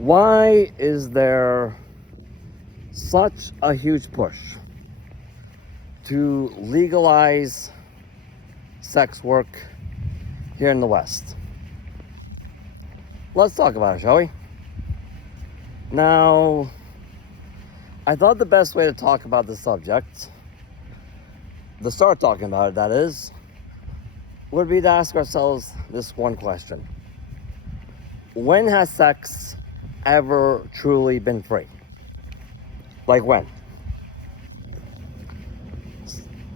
Why is there such a huge push to legalize sex work here in the West? Let's talk about it, shall we? Now, I thought the best way to talk about this subject, to start talking about it, that is, would be to ask ourselves this one question. When has sex ever truly been free? Like when?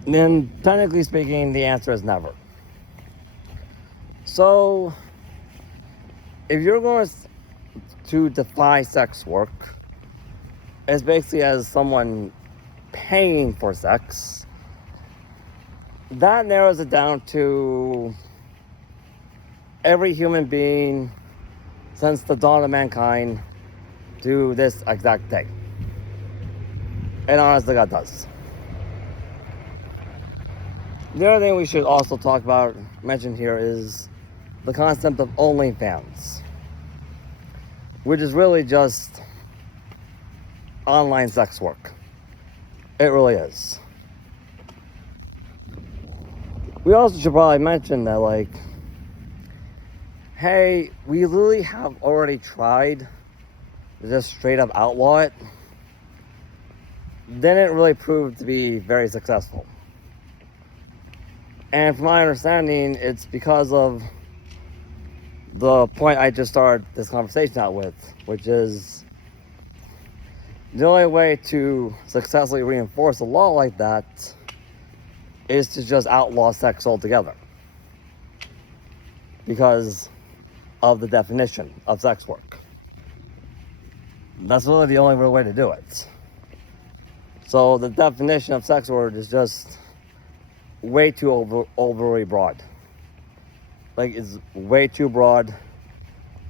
And technically speaking, the answer is never. So, if you're going to define sex work as basically as someone paying for sex, that narrows it down to every human being since the dawn of mankind to this exact day. And honestly, God does. The other thing we should also talk about, mention here, is the concept of OnlyFans, which is really just online sex work. It really is. We also should probably mention that, like, hey, we literally have already tried to just straight up outlaw it. Didn't really prove to be very successful. And from my understanding, it's because of the point I just started this conversation out with, which is the only way to successfully reinforce a law like that is to just outlaw sex altogether, because of the definition of sex work. That's really the only real way to do it. So the definition of sex work is just way too overly broad. Like, it's way too broad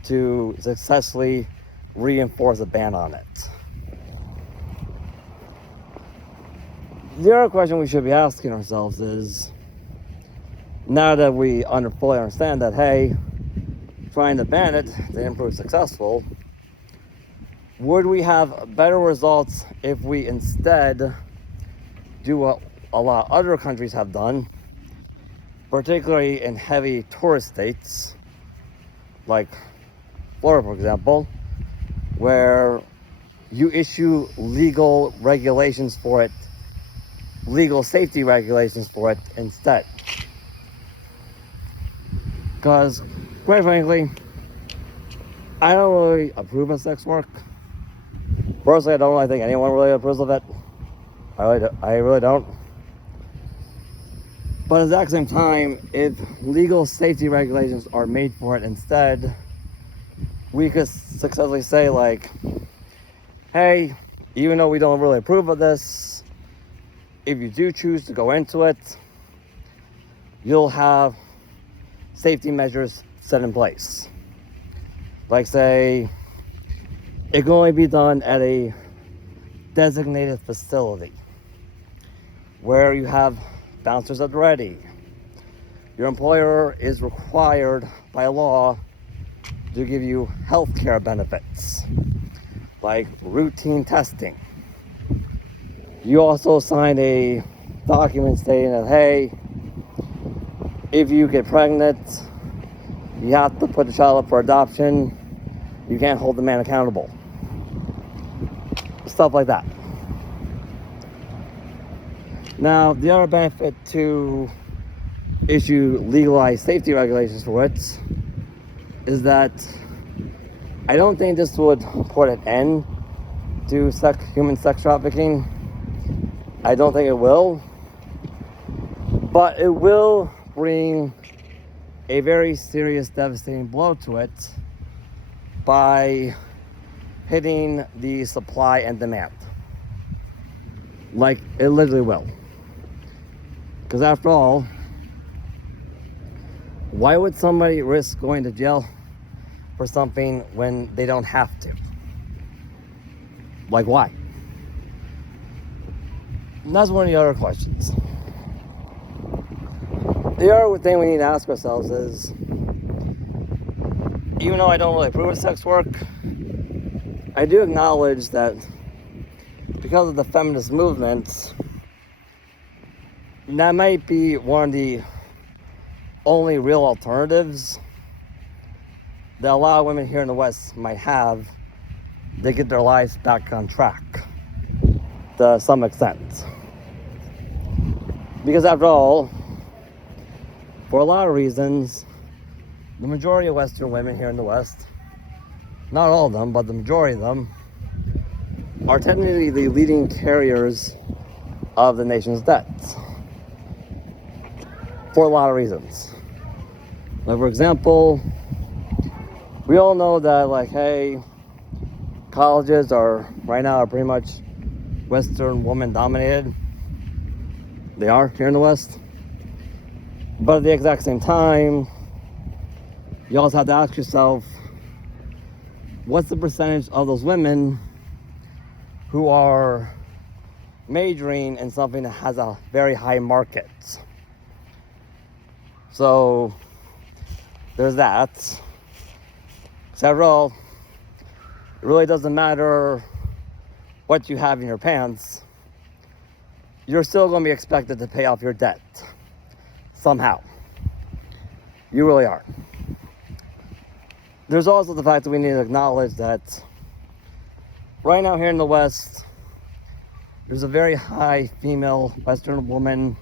to successfully reinforce a ban on it. The other question we should be asking ourselves is, now that we fully understand that, hey, trying to ban it didn't prove successful, would we have better results if we instead do what a lot of other countries have done, particularly in heavy tourist states like Florida, for example, where you issue legal regulations for it, legal safety regulations for it instead? Because, quite frankly, I don't really approve of sex work. Personally, I don't really think anyone really approves of it. I really don't. But at the exact same time, if legal safety regulations are made for it instead, we could successfully say, like, hey, even though we don't really approve of this, if you do choose to go into it, you'll have safety measures set in place. Like, say, it can only be done at a designated facility where you have bouncers at the ready. Your employer is required by law to give you health care benefits, like routine testing. You also sign a document stating that, hey, if you get pregnant, you have to put the child up for adoption. You can't hold the man accountable. Stuff like that. Now, the other benefit to issue legalized safety regulations for it is that I don't think this would put an end to human sex trafficking. I don't think it will. But it will bring a very serious, devastating blow to it by hitting the supply and demand. Like, it literally will. Because after all, why would somebody risk going to jail for something when they don't have to? Like, why? And that's one of the other questions. The other thing we need to ask ourselves is, even though I don't really approve of sex work, I do acknowledge that because of the feminist movement, that might be one of the only real alternatives that a lot of women here in the West might have to get their lives back on track to some extent. Because after all, for a lot of reasons, the majority of Western women here in the West, not all of them, but the majority of them, are technically the leading carriers of the nation's debt. For a lot of reasons. Like, for example, we all know that, like, hey, colleges right now are pretty much Western woman dominated. They are here in the West. But at the exact same time, you also have to ask yourself, what's the percentage of those women who are majoring in something that has a very high market? So there's that. After all, it really doesn't matter what you have in your pants. You're still going to be expected to pay off your debt somehow. You really are. There's also the fact that we need to acknowledge that right now here in the West, there's a very high female Western woman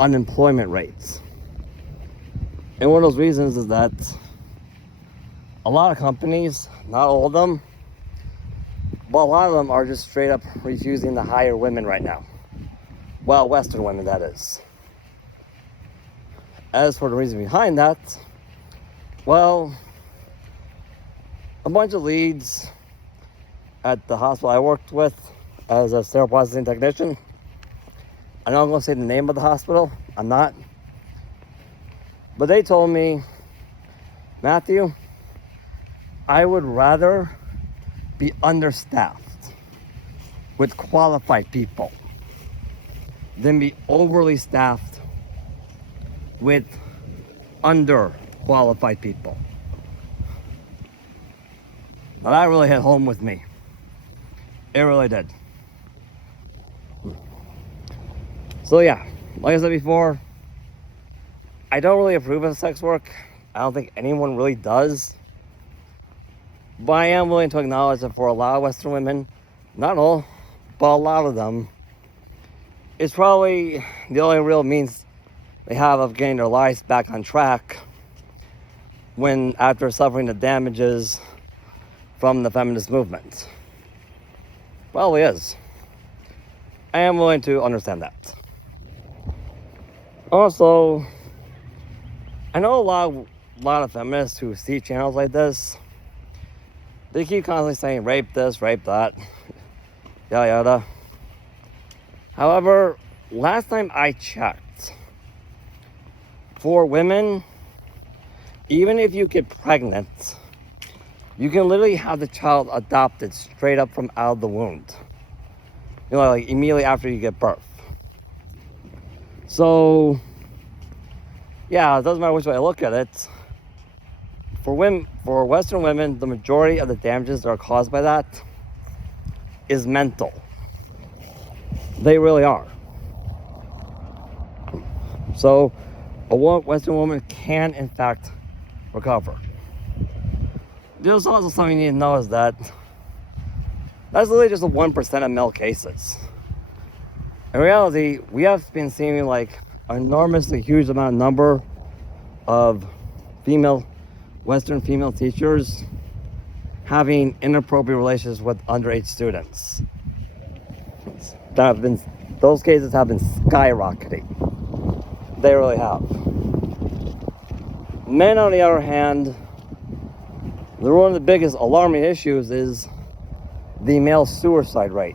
unemployment rate. And one of those reasons is that a lot of companies, not all of them, but a lot of them are just straight up refusing to hire women right now. Well, Western women, that is. As for the reason behind that, well, a bunch of leads at the hospital I worked with as a sterile processing technician. I'm not going to say the name of the hospital. I'm not. But they told me, Matthew, I would rather be understaffed with qualified people than be overly staffed with underqualified people. Now that really hit home with me. It really did. So yeah, like I said before, I don't really approve of sex work. I don't think anyone really does. But I am willing to acknowledge that for a lot of Western women, not all, but a lot of them, it's probably the only real means they have of getting their lives back on track when after suffering the damages from the feminist movement. Probably is. I am willing to understand that. Also, I know a lot of feminists who see channels like this, they keep constantly saying rape this, rape that, yada yada. However, last time I checked, for women, even if you get pregnant, you can literally have the child adopted straight up from out of the womb. You know, like immediately after you give birth. So, yeah, it doesn't matter which way I look at it. For Western women, the majority of the damages that are caused by that is mental. They really are. So, a Western woman can, in fact, recover. There's also something you need to know is that that's literally just a 1% of male cases. In reality, we have been seeing like an enormously huge number of Western female teachers having inappropriate relations with underage students. Those cases have been skyrocketing. They really have. Men, on the other hand, one of the biggest alarming issues is the male suicide rate,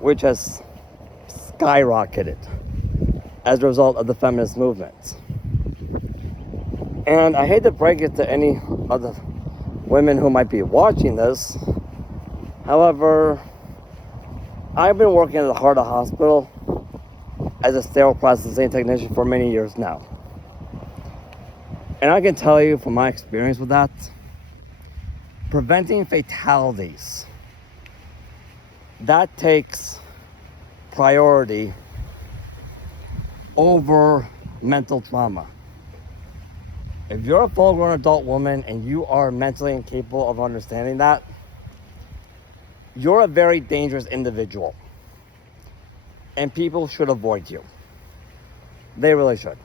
which has skyrocketed as a result of the feminist movement. And I hate to break it to any of the women who might be watching this. However, I've been working at the heart of the hospital as a sterile processing technician for many years now. And I can tell you from my experience with that, preventing fatalities, that takes priority over mental trauma. If you're a full-grown adult woman and you are mentally incapable of understanding that, you're a very dangerous individual. And people should avoid you. They really should.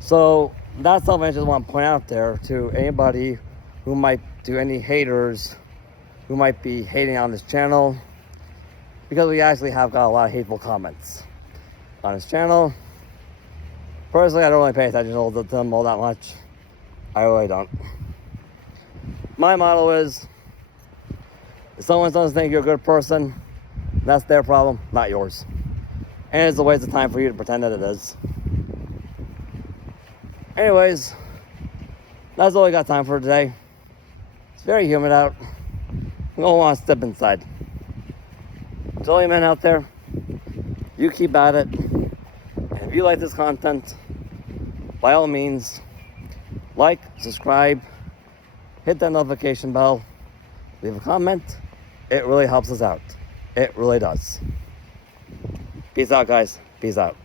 So that's something I just want to point out there to anybody who might, to any haters who might be hating on this channel, because we actually have got a lot of hateful comments on this channel. Personally, I don't really pay attention to them all that much. I really don't. My motto is, if someone doesn't think you're a good person, that's their problem, not yours. And it's a waste of time for you to pretend that it is. Anyways, that's all I got time for today. It's very humid out. I don't want to step inside. To all you men out there, you keep at it. And if you like this content, by all means, like, subscribe, hit that notification bell, leave a comment. It really helps us out. It really does. Peace out, guys. Peace out.